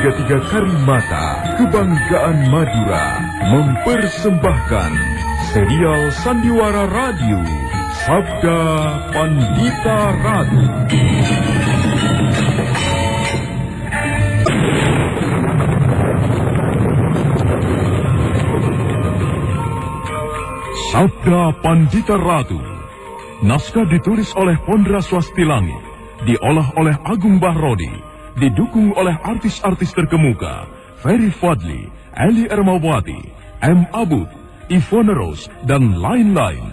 33 Karimata, Kebanggaan Madura, mempersembahkan serial Sandiwara Radio, Sabda Pandita Ratu. Sabda Pandita Ratu. Naskah ditulis oleh Pondra Swasti Langit, diolah oleh Agung Bahrodi, didukung oleh artis-artis terkemuka Ferry Fadli, Eli Ermawati, M. Abud, Ivone Rose, dan lain-lain.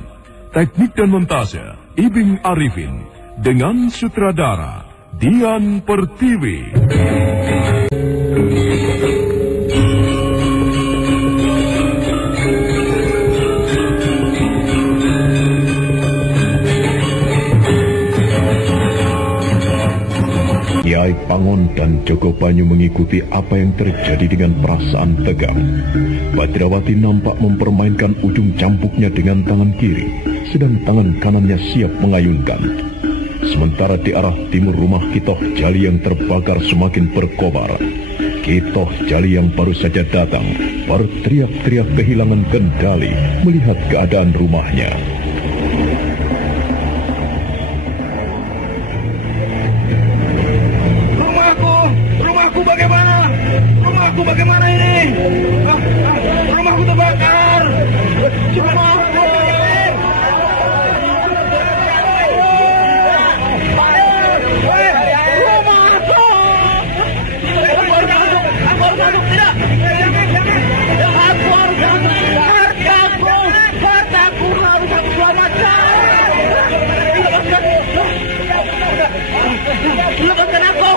Teknik dan montase Ibing Arifin, dengan sutradara Dian Pertiwi. Kiai Pangon dan Joko Banyu mengikuti apa yang terjadi dengan perasaan tegang. Badrawati nampak mempermainkan ujung cambuknya dengan tangan kiri, sedang tangan kanannya siap mengayunkan. Sementara di arah timur rumah Kitoh Jali yang terbakar semakin berkobar. Kitoh Jali yang baru saja datang berteriak-teriak kehilangan kendali melihat keadaan rumahnya. Bagaimana ini? Rumahku terbakar. Rumahku. Aku harus masuk, tidak. Aku harus masuk. Hartaku harus aku selamatkan. Lepaskan aku.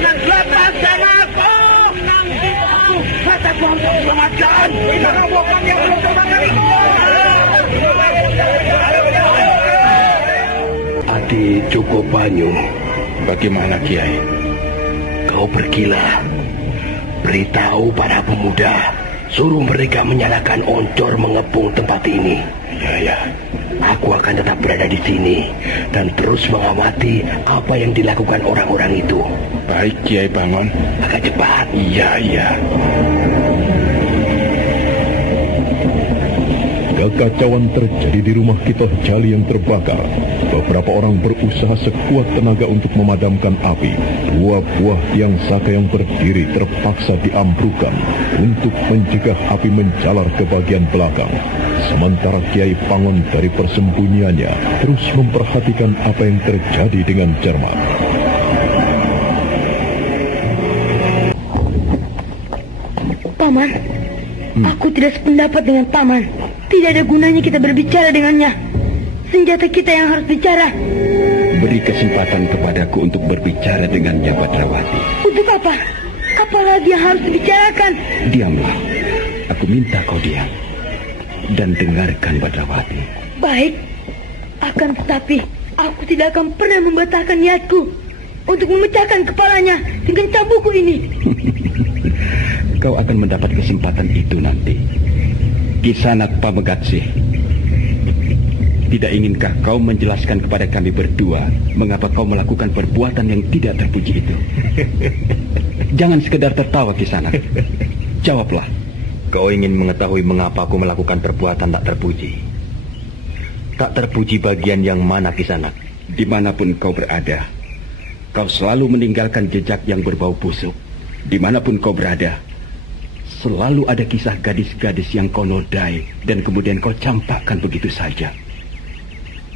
Lepaskan aku. Kataku harus selamatkan. Kita bokang yang belum terbakar itu. Adi Joko Banyu, bagaimana Kiai? Kau pergilah, beritahu para pemuda, suruh mereka menyalakan oncor mengepung tempat ini. Ya. Aku akan tetap berada di sini dan terus mengamati apa yang dilakukan orang-orang itu. Baik Kiai Bangon. Agak cepat. Iya. Kekacauan terjadi di rumah Kitoh Jali yang terbakar. Beberapa orang berusaha sekuat tenaga untuk memadamkan api. Dua buah tiang saka yang berdiri terpaksa diambrukkan untuk mencegah api menjalar ke bagian belakang. Sementara Kiai Pangon dari persembunyiannya terus memperhatikan apa yang terjadi dengan cermat. Paman, aku tidak sependapat dengan Paman. Tidak ada gunanya kita berbicara dengannya. Senjata kita yang harus bicara. Beri kesempatan kepadaku untuk berbicara dengannya, Badrawati. Untuk apa? Apa lagi yang harus dibicarakan? Diamlah. Aku minta kau diam. Dan dengarkan, Badrawati. Baik. Akan tetapi, aku tidak akan pernah membatalkan niatku untuk memecahkan kepalanya dengan cambukku ini. Kau akan mendapat kesempatan itu nanti. Kisanak Pamegatsih, tidak inginkah kau menjelaskan kepada kami berdua mengapa kau melakukan perbuatan yang tidak terpuji itu? Jangan sekedar tertawa, Kisanak. Jawablah. Kau ingin mengetahui mengapa aku melakukan perbuatan tak terpuji? Tak terpuji bagian yang mana, Kisanak? Dimanapun kau berada, kau selalu meninggalkan jejak yang berbau busuk. Dimanapun kau berada, selalu ada kisah gadis-gadis yang kau nodai dan kemudian kau campakkan begitu saja.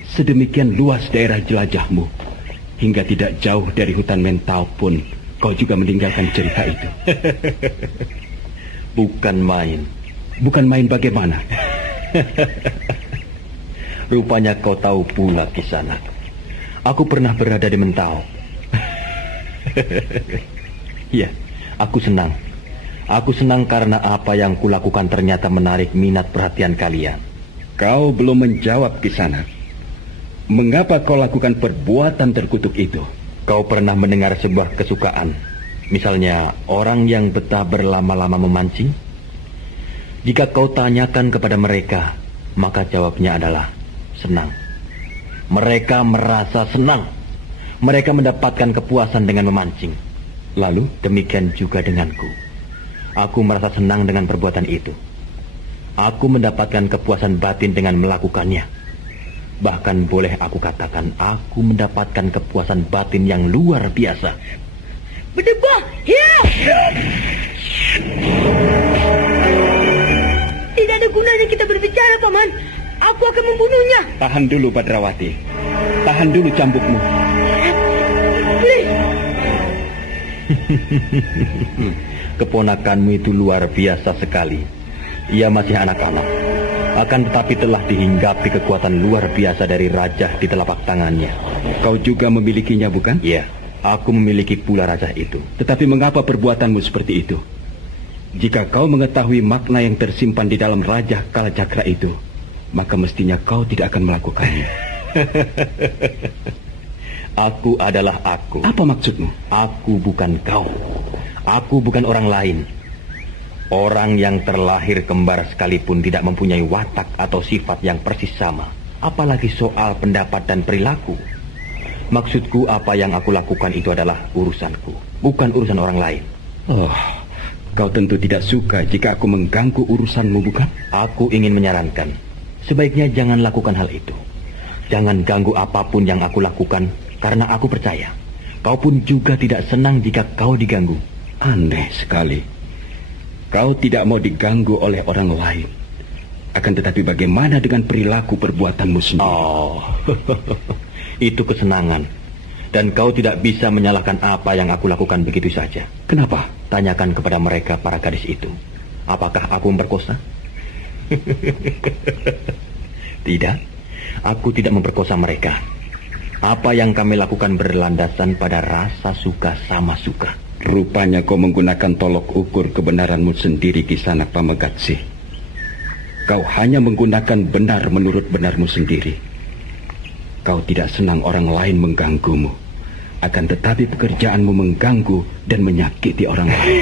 Sedemikian luas daerah jelajahmu, hingga tidak jauh dari hutan Mentau pun kau juga meninggalkan cerita itu. Bukan main. Bukan main bagaimana? Rupanya kau tahu pula, Kisanak. Aku pernah berada di Mentau. Ya, aku senang. Aku senang karena apa yang kulakukan ternyata menarik minat perhatian kalian. Kau belum menjawab, Kisanak. Mengapa kau lakukan perbuatan terkutuk itu? Kau pernah mendengar sebuah kesukaan? Misalnya, orang yang betah berlama-lama memancing? Jika kau tanyakan kepada mereka, maka jawabnya adalah senang. Mereka merasa senang. Mereka mendapatkan kepuasan dengan memancing. Lalu? Demikian juga denganku. Aku merasa senang dengan perbuatan itu. Aku mendapatkan kepuasan batin dengan melakukannya. Bahkan boleh aku katakan aku mendapatkan kepuasan batin yang luar biasa. Berdebah, ya! Tidak ada gunanya kita berbicara, Paman. Aku akan membunuhnya. Tahan dulu, Badrawati. Tahan dulu cambukmu. Please. Keponakanmu itu luar biasa sekali. Ia masih anak-anak, akan tetapi telah dihinggapi kekuatan luar biasa dari rajah di telapak tangannya. Kau juga memilikinya, bukan? Iya, aku memiliki pula rajah itu. Tetapi mengapa perbuatanmu seperti itu? Jika kau mengetahui makna yang tersimpan di dalam rajah Kalacakra itu, maka mestinya kau tidak akan melakukannya. Aku adalah aku. Apa maksudmu? Aku bukan kau. Aku bukan orang lain. Orang yang terlahir kembar sekalipun tidak mempunyai watak atau sifat yang persis sama. Apalagi soal pendapat dan perilaku. Maksudku, apa yang aku lakukan itu adalah urusanku, bukan urusan orang lain. Oh, kau tentu tidak suka jika aku mengganggu urusanmu, bukan? Aku ingin menyarankan, sebaiknya jangan lakukan hal itu. Jangan ganggu apapun yang aku lakukan, karena aku percaya kau pun juga tidak senang jika kau diganggu. Aneh sekali. Kau tidak mau diganggu oleh orang lain. Akan tetapi bagaimana dengan perilaku perbuatanmu sendiri? Oh, itu kesenangan. Dan kau tidak bisa menyalahkan apa yang aku lakukan begitu saja. Kenapa? Tanyakan kepada mereka, para gadis itu. Apakah aku memperkosa? Tidak, aku tidak memperkosa mereka. Apa yang kami lakukan berlandasan pada rasa suka sama suka. Rupanya kau menggunakan tolok ukur kebenaranmu sendiri, Kisanak Pamagatsi. Kau hanya menggunakan benar menurut benarmu sendiri. Kau tidak senang orang lain mengganggumu. Akan tetapi pekerjaanmu mengganggu dan menyakiti orang lain.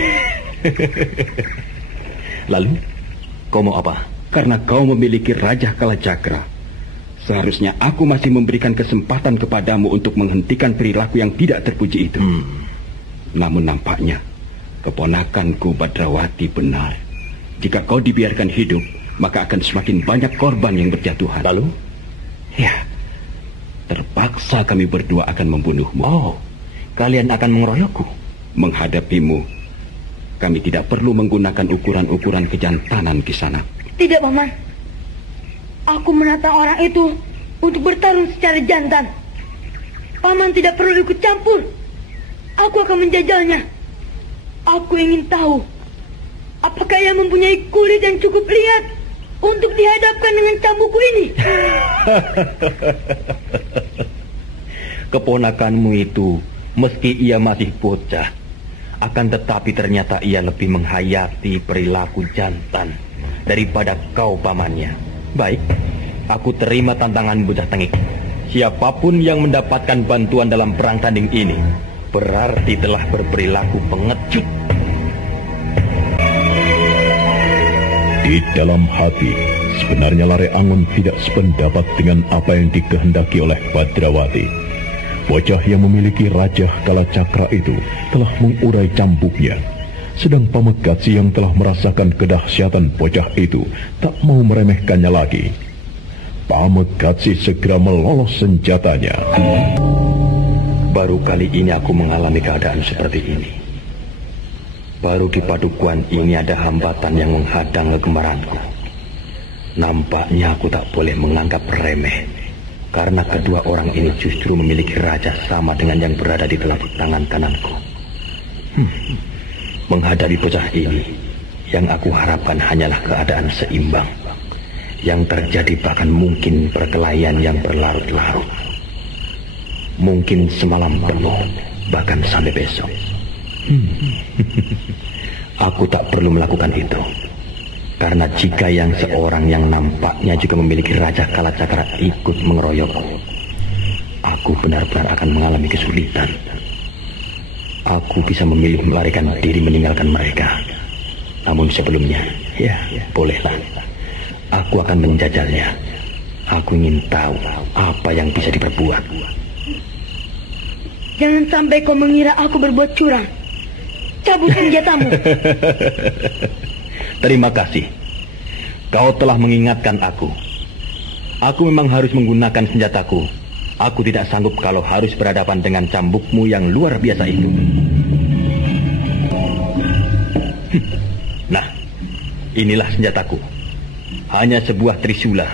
Lalu, kau mau apa? Karena kau memiliki Rajah Kalacakra. Seharusnya aku masih memberikan kesempatan kepadamu untuk menghentikan perilaku yang tidak terpuji itu. Namun nampaknya keponakanku Badrawati benar. Jika kau dibiarkan hidup, maka akan semakin banyak korban yang berjatuhan. Lalu? Ya, terpaksa kami berdua akan membunuhmu. Oh, kalian akan mengeroyokku? Menghadapimu, kami tidak perlu menggunakan ukuran-ukuran kejantanan, Kisanak. Tidak, Paman. Aku menata orang itu untuk bertarung secara jantan. Paman tidak perlu ikut campur. Aku akan menjajalnya. Aku ingin tahu, apakah ia mempunyai kulit yang cukup lihat untuk dihadapkan dengan cambukku ini? Keponakanmu itu, meski ia masih bocah, akan tetapi ternyata ia lebih menghayati perilaku jantan daripada kau, pamannya. Baik, aku terima tantangan bocah tengik. Siapapun yang mendapatkan bantuan dalam perang tanding ini berarti telah berperilaku pengecut. Di dalam hati, sebenarnya Lare Angon tidak sependapat dengan apa yang dikehendaki oleh Badrawati. Bocah yang memiliki Rajah Kalacakra itu telah mengurai cambuknya, sedang Pamagatsi yang telah merasakan kedahsyatan bocah itu tak mau meremehkannya lagi. Pamagatsi segera melolos senjatanya. Baru kali ini aku mengalami keadaan seperti ini. Baru di padukuan ini ada hambatan yang menghadang kegemaranku. Nampaknya aku tak boleh menganggap remeh, karena kedua orang ini justru memiliki raja sama dengan yang berada di telapak tangan kananku. Menghadapi bocah ini, yang aku harapkan hanyalah keadaan seimbang. Yang terjadi bahkan mungkin perkelahian yang berlarut-larut. Mungkin semalam penuh, bahkan sampai besok. Aku tak perlu melakukan itu. Karena jika yang seorang yang nampaknya juga memiliki Rajah Kalacakra ikut mengeroyokku, aku benar-benar akan mengalami kesulitan. Aku bisa memilih melarikan diri meninggalkan mereka. Namun sebelumnya, ya bolehlah. Aku akan menjajalnya. Aku ingin tahu apa yang bisa diperbuat. Jangan sampai kau mengira aku berbuat curang. cabut senjatamu. Terima kasih. Kau telah mengingatkan aku. Aku memang harus menggunakan senjataku. Aku tidak sanggup kalau harus berhadapan dengan cambukmu yang luar biasa itu. Nah, inilah senjataku. Hanya sebuah trisula.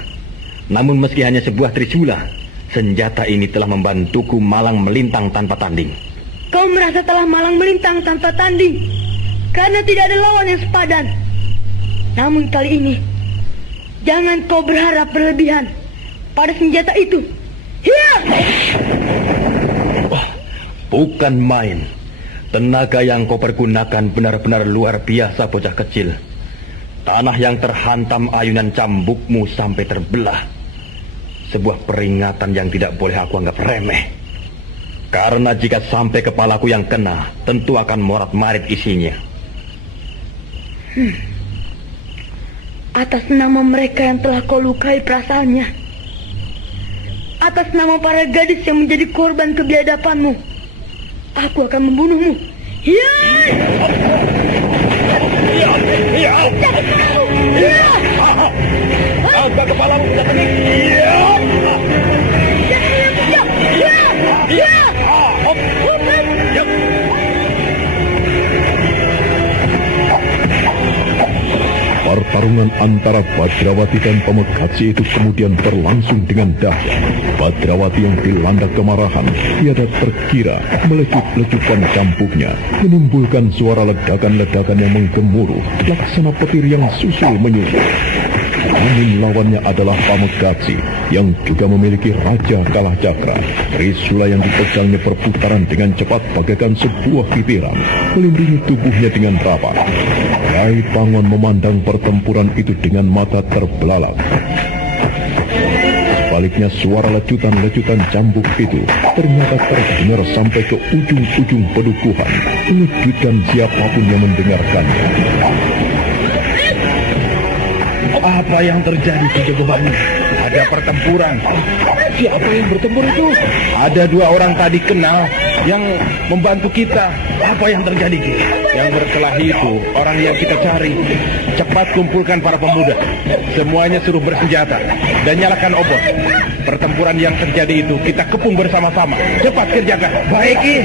Namun meski hanya sebuah trisula, senjata ini telah membantuku malang melintang tanpa tanding. Kau merasa telah malang melintang tanpa tanding karena tidak ada lawan yang sepadan. Namun kali ini, jangan kau berharap berlebihan pada senjata itu. Hiya! Bukan main. Tenaga yang kau pergunakan benar-benar luar biasa, bocah kecil. Tanah yang terhantam ayunan cambukmu sampai terbelah. Sebuah peringatan yang tidak boleh aku anggap remeh. Karena jika sampai kepalaku yang kena, tentu akan morat-marit isinya. Atas nama mereka yang telah kau lukai perasaannya, atas nama para gadis yang menjadi korban kebiadabanmu, aku akan membunuhmu. Angkat kepalamu, Pertarungan antara Badrawati dan Pamekatsi itu kemudian berlangsung dengan dahsyat. Badrawati yang dilanda kemarahan tiada terkira melecut-lecutkan cambuknya, menimbulkan suara ledakan-ledakan yang menggemuruh laksana petir yang susul menyusul. Namun lawannya adalah Pamekatsi yang juga memiliki Raja Kalah Cakra. Trisula yang dipegangnya berputaran dengan cepat bagaikan sebuah kitiran, melindungi tubuhnya dengan rapat. Rai Pangon memandang pertempuran itu dengan mata terbelalak. Sebaliknya suara lecutan-lecutan cambuk itu ternyata terdengar sampai ke ujung-ujung pedukuhan, mengejutkan siapapun yang mendengarkannya. Apa yang terjadi di Jogobanyu? Ada pertempuran. Siapa yang bertempur itu? Ada dua orang tadi kenal yang membantu kita. Apa yang terjadi, Ki? Yang berkelahi itu orang yang kita cari. Cepat kumpulkan para pemuda. Semuanya suruh bersenjata dan nyalakan obor. Pertempuran yang terjadi itu kita kepung bersama-sama. Cepat kerjakan. Baik, Ki.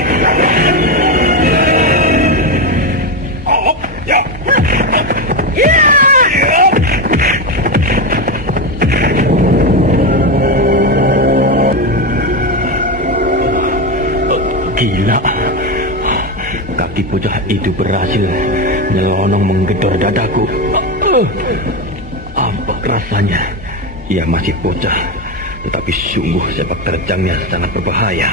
Gila. Kaki bocah itu berhasil nyelonong menggedor dadaku. Apa rasanya? Ia masih bocah, tetapi sungguh sepak terjangnya sangat berbahaya.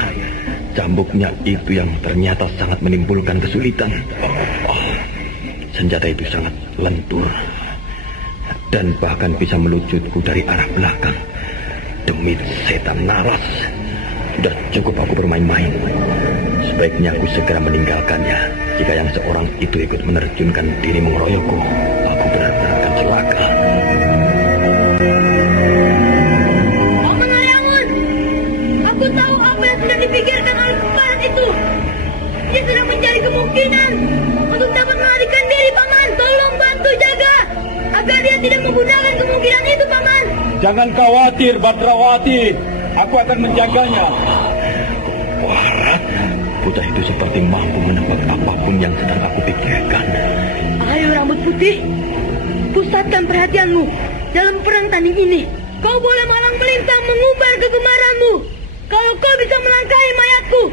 Cambuknya itu yang ternyata sangat menimbulkan kesulitan. Senjata itu sangat lentur dan bahkan bisa melucutku dari arah belakang. Demi setan naras, sudah cukup aku bermain-main. Sebaiknya aku segera meninggalkannya. Jika yang seorang itu ikut menerjunkan diri mengeroyokku, aku benar-benar akan celaka. Paman Layangun, aku tahu apa yang sudah dipikirkan oleh kepala itu. Dia sedang mencari kemungkinan untuk dapat melarikan diri, Paman. Tolong bantu jaga agar dia tidak menggunakan kemungkinan itu, Paman. Jangan khawatir, Badrawati. Aku akan menjaganya. Warat, bocah itu seperti mampu menebak apapun yang sedang aku pikirkan. Ayo rambut putih, pusatkan perhatianmu dalam perang tanding ini. Kau boleh malang melintang mengumbar kegemaranmu. Kalau kau bisa melangkahi mayatku,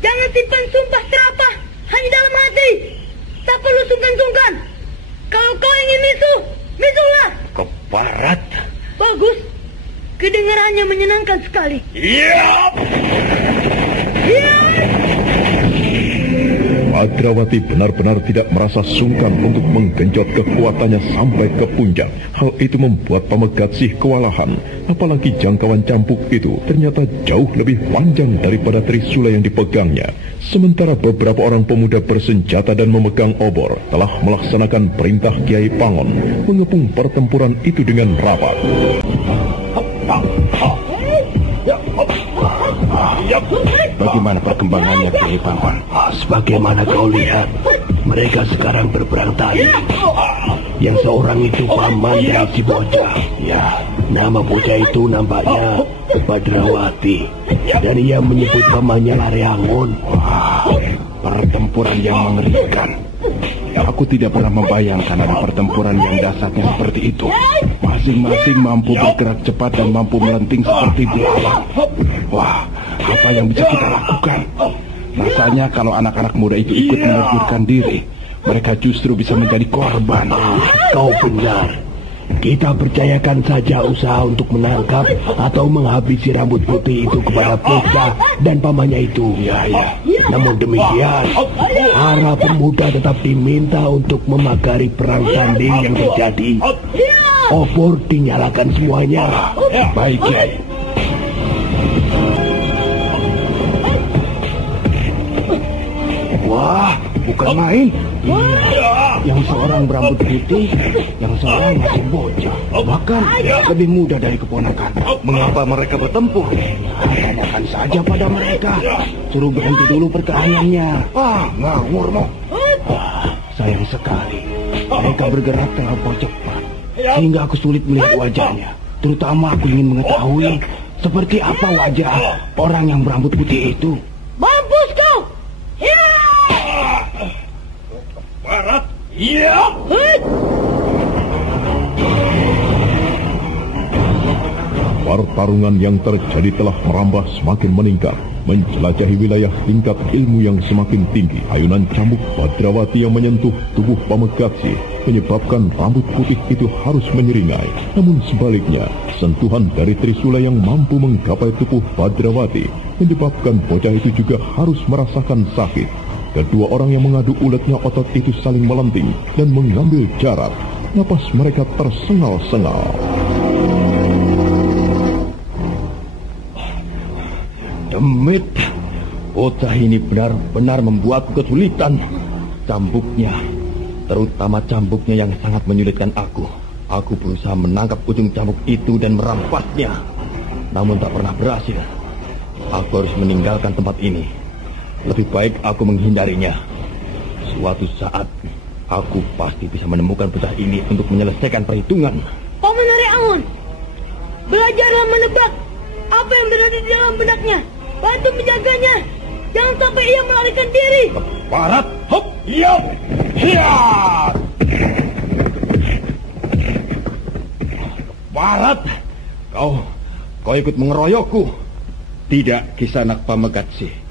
jangan simpan sumpah serapah hanya dalam hati. Tak perlu sungkan-sungkan. Kalau kau ingin misuh, misuhlah. Keparat. Bagus. Kedengarannya menyenangkan sekali. Iya. Badrawati benar-benar tidak merasa sungkan untuk menggenjot kekuatannya sampai ke puncak. Hal itu membuat Pamekatsih kewalahan. Apalagi jangkauan cambuk itu ternyata jauh lebih panjang daripada trisula yang dipegangnya. Sementara beberapa orang pemuda bersenjata dan memegang obor telah melaksanakan perintah Kiai Pangon mengepung pertempuran itu dengan rapat. Bagaimana perkembangannya, Kiai Paman? Sebagaimana kau lihat, mereka sekarang berperang tali. Yang seorang itu paman dari si bocah. Ya, nama bocah itu nampaknya Badrawati. Dan ia menyebut pamannya Laryangun. Pertempuran yang mengerikan. Aku tidak pernah membayangkan ada pertempuran yang dahsyatnya seperti itu. Masing-masing mampu bergerak cepat dan mampu melenting seperti belalang. Wah, apa yang bisa kita lakukan? Rasanya kalau anak-anak muda itu ikut menerjunkan diri, mereka justru bisa menjadi korban. Kau benar. Kita percayakan saja usaha untuk menangkap atau menghabisi rambut putih itu kepada bocah dan pamannya itu. Ya. Namun demikian, para pemuda tetap diminta untuk memagari perang tanding yang terjadi. Obor dinyalakan semuanya. Baik, Kiai. Wah, bukan main. Yang seorang berambut putih, yang seorang masih bocah. Bahkan lebih muda dari keponakan. Mengapa mereka bertempur? Tanyakan saja pada mereka. Suruh berhenti dulu perkelahiannya. Ngawur mo. Sayang sekali. Mereka bergerak terlalu cepat, sehingga aku sulit melihat wajahnya. Terutama aku ingin mengetahui seperti apa wajah orang yang berambut putih itu. Mampus kau! Barat, iya. Pertarungan yang terjadi telah merambah semakin meningkat, menjelajahi wilayah tingkat ilmu yang semakin tinggi. Ayunan cambuk Badrawati yang menyentuh tubuh Pamegatsi menyebabkan rambut putih itu harus menyeringai. Namun sebaliknya, sentuhan dari Trisula yang mampu menggapai tubuh Badrawati menyebabkan bocah itu juga harus merasakan sakit. Kedua orang yang mengadu uletnya otot itu saling melenting dan mengambil jarak. Napas mereka tersengal-sengal. Demit, bocah ini benar-benar membuatku kesulitan. Cambuknya, terutama cambuknya yang sangat menyulitkan aku. Aku berusaha menangkap ujung cambuk itu dan merampasnya, namun tak pernah berhasil. Aku harus meninggalkan tempat ini. Lebih baik aku menghindarinya. Suatu saat, aku pasti bisa menemukan bocah ini untuk menyelesaikan perhitungan. Paman Laryangun, belajarlah menebak apa yang berada di dalam benaknya. Bantu menjaganya. Jangan sampai ia melarikan diri. Barat, hop, iya, siap. Barat, kau ikut mengeroyokku. Tidak, Kisanak Pamegatsi.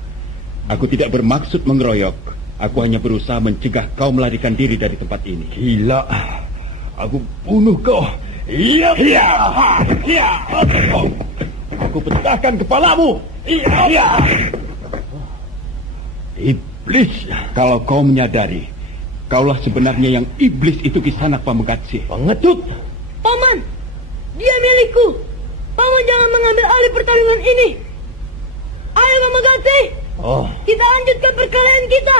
Aku tidak bermaksud mengeroyok. Aku hanya berusaha mencegah kau melarikan diri dari tempat ini. Gila, aku bunuh kau. Iya. Aku pecahkan kepalamu. Iya. Iblis, kalau kau menyadari, kaulah sebenarnya yang iblis itu, Kisanak Pamegatsi. Pengecut. Paman, dia milikku. Paman jangan mengambil alih pertarungan ini. Ayo Pamegatsi, kita lanjutkan perkelahian kita.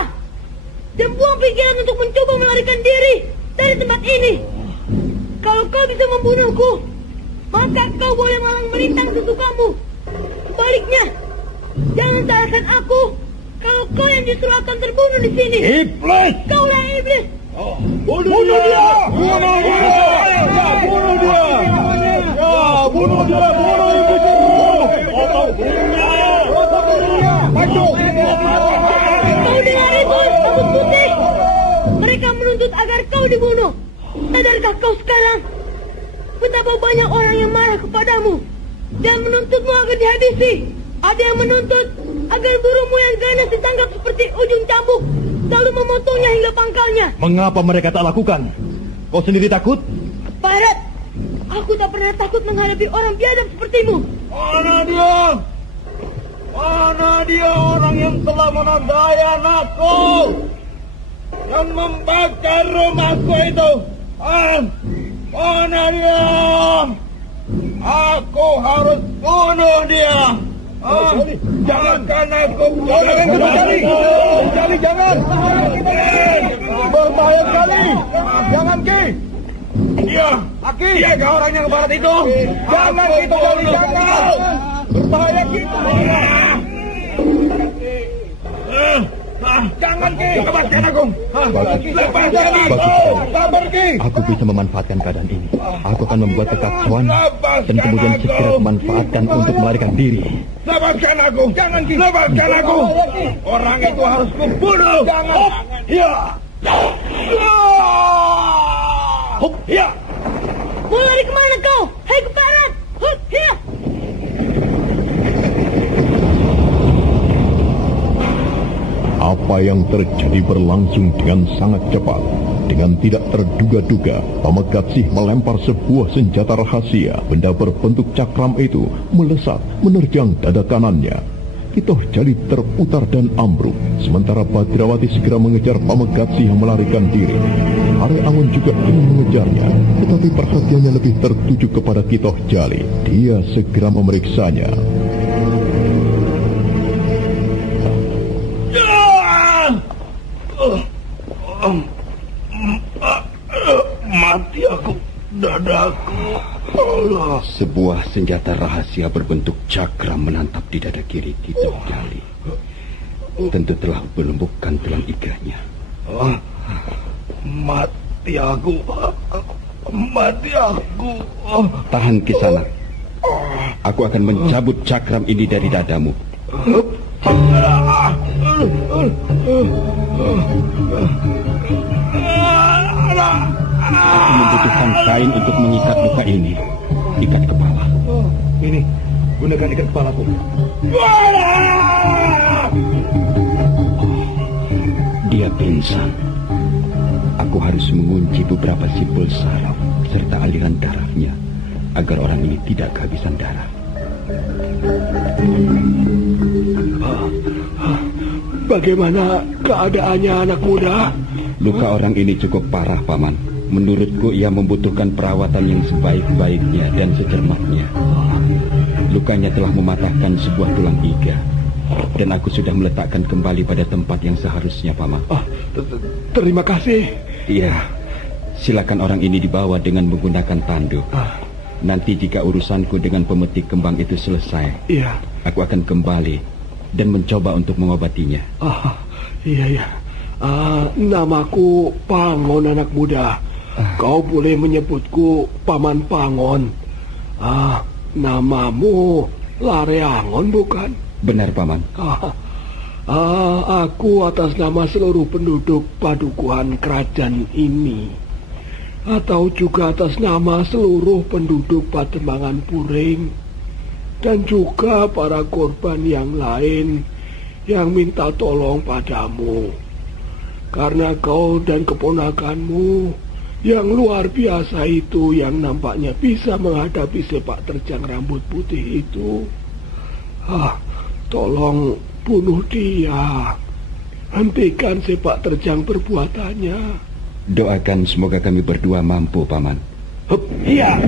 Dan buang pikiran untuk mencoba melarikan diri dari tempat ini. Kalau kau bisa membunuhku, maka kau boleh malang melintang sesukamu. Sebaliknya, jangan salahkan aku kalau kau yang justru akan terbunuh di sini. Iblis! Kaulah iblis. Bunuh dia! Bunuh dia! Bunuh iblis itu! Kau dengar itu, rambut putih? Mereka menuntut agar kau dibunuh. Sadarkah kau sekarang betapa banyak orang yang marah kepadamu dan menuntutmu agar dihabisi? Ada yang menuntut agar burungmu yang ganas ditangkap seperti ujung cambuk, lalu memotongnya hingga pangkalnya. Mengapa mereka tak lakukan? Kau sendiri takut? Barat, aku tak pernah takut menghadapi orang biadab sepertimu. Mana dia orang yang telah menodai anakku, yang membakar rumahku itu? Mana dia? Aku harus bunuh dia. Jangan aku bunuh. Jangan. Berbahaya sekali. Jangan, Ki. Iya, Aki. Dia orang yang barat itu. Jangan, Ki. Jangan. Berbahaya, Ki. Jangan, Ki. Lepaskan aku. Lepaskan aku. Sabar, Ki. Aku bisa memanfaatkan keadaan ini. Aku akan membuat kekacauan dan kemudian segera memanfaatkan untuk melarikan diri. Lepaskan aku. Jangan, Ki. Lepaskan aku. Orang itu harus kubunuh. Jangan. Ya. Ya. Mau lari kemana kau? Hai keparat! Ya. Apa yang terjadi berlangsung dengan sangat cepat. Dengan tidak terduga-duga, Pamekatsih melempar sebuah senjata rahasia. Benda berbentuk cakram itu melesat menerjang dada kanannya. Kitoh Jali terputar dan ambruk, sementara Badrawati segera mengejar Pamekatsih yang melarikan diri. Are Angon juga ingin mengejarnya, tetapi perhatiannya lebih tertuju kepada Kitoh Jali. Dia segera memeriksanya. Mati aku, dadaku. Allah. Sebuah senjata rahasia berbentuk cakram menantap di dada kiri Kitoh Jali. Tentu telah melumpuhkan tulang iganya. Mati aku. Mati aku. Tahan Kisanak. Aku akan mencabut cakram ini dari dadamu. Aku membutuhkan kain untuk mengikat luka ini. Ikat kepala. Ini, gunakan ikat kepalaku. Dia pingsan. Aku harus mengunci beberapa simpul saraf serta aliran darahnya agar orang ini tidak kehabisan darah. Bagaimana keadaannya anak muda? Luka orang ini cukup parah, Paman. Menurutku ia membutuhkan perawatan yang sebaik-baiknya dan secermatnya. Lukanya telah mematahkan sebuah tulang iga, dan aku sudah meletakkan kembali pada tempat yang seharusnya, Paman. Terima kasih. Iya, silakan orang ini dibawa dengan menggunakan tanduk. Nanti jika urusanku dengan pemetik kembang itu selesai, Iya. aku akan kembali dan mencoba untuk mengobatinya. Iya. Namaku Pangon, anak muda. Kau boleh menyebutku Paman Pangon. Namamu Lareangon, bukan? Benar, Paman. Aku atas nama seluruh penduduk padukuhan kerajaan ini, atau juga atas nama seluruh penduduk Pademangan Puring, dan juga para korban yang lain yang minta tolong padamu. Karena kau dan keponakanmu yang luar biasa itu, yang nampaknya bisa menghadapi sepak terjang rambut putih itu, tolong bunuh dia. Hentikan sepak terjang perbuatannya. Doakan semoga kami berdua mampu, Paman. Iya.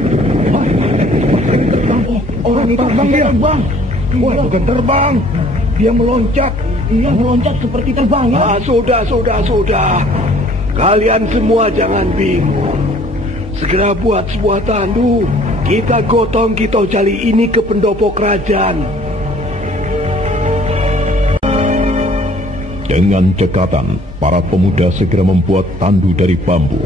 Orang itu terbang dia. Wah, bukan terbang. Dia meloncat. Iya, meloncat seperti terbang ya. Sudah. Kalian semua jangan bingung. Segera buat sebuah tandu. Kita gotong Kitoh Jali ini ke pendopo kerajaan. Dengan cekatan, para pemuda segera membuat tandu dari bambu.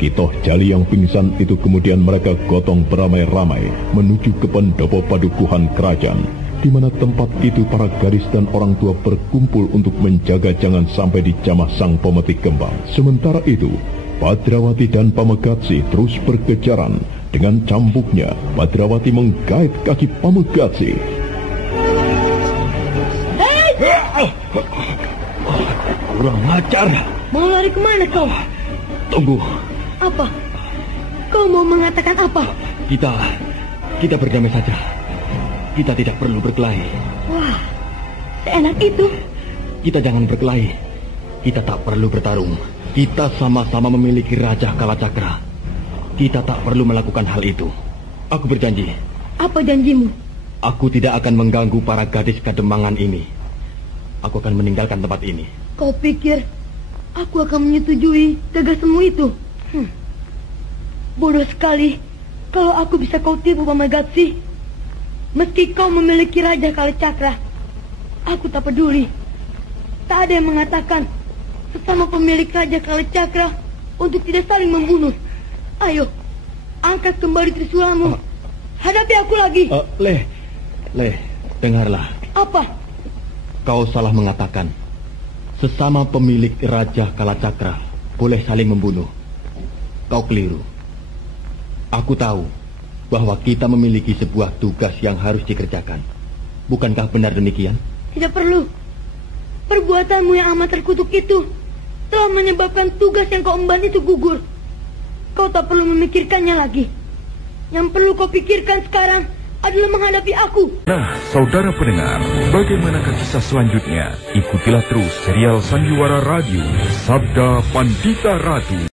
Kitoh Jali yang pingsan itu kemudian mereka gotong beramai-ramai menuju ke pendopo padukuhan kerajaan, di mana tempat itu para gadis dan orang tua berkumpul untuk menjaga jangan sampai dijamah sang pemetik kembang. Sementara itu, Badrawati dan Pamekatsih terus berkejaran. Dengan cambuknya, Badrawati menggait kaki Pamekatsih. Kurang ajar. Mau lari kemana kau? Tunggu. Apa? Kau mau mengatakan apa? Kita berdamai saja. Kita tidak perlu berkelahi. Wah, seenak itu. Kita jangan berkelahi. Kita tak perlu bertarung. Kita sama-sama memiliki Raja Kalacakra. Kita tak perlu melakukan hal itu. Aku berjanji. Apa janjimu? Aku tidak akan mengganggu para gadis Kademangan ini. Aku akan meninggalkan tempat ini. Kau pikir aku akan menyetujui gagasanmu itu? Bodoh sekali kalau aku bisa kau tipu, Pamekatsih. Meski kau memiliki Raja Kalacakra, aku tak peduli. Tak ada yang mengatakan sesama pemilik Raja Kalacakra untuk tidak saling membunuh. Ayo, angkat kembali trisulamu. Hadapi aku lagi. Leh, dengarlah. Apa? Kau salah mengatakan. Sesama pemilik Raja Kalacakra boleh saling membunuh. Kau keliru. Aku tahu bahwa kita memiliki sebuah tugas yang harus dikerjakan. Bukankah benar demikian? Tidak perlu. Perbuatanmu yang amat terkutuk itu telah menyebabkan tugas yang kau emban itu gugur. Kau tak perlu memikirkannya lagi. Yang perlu kau pikirkan sekarang adalah menghadapi aku. Nah, saudara pendengar, bagaimanakah kisah selanjutnya? Ikutilah terus serial Sandiwara Radio, Sabda Pandita Ratu.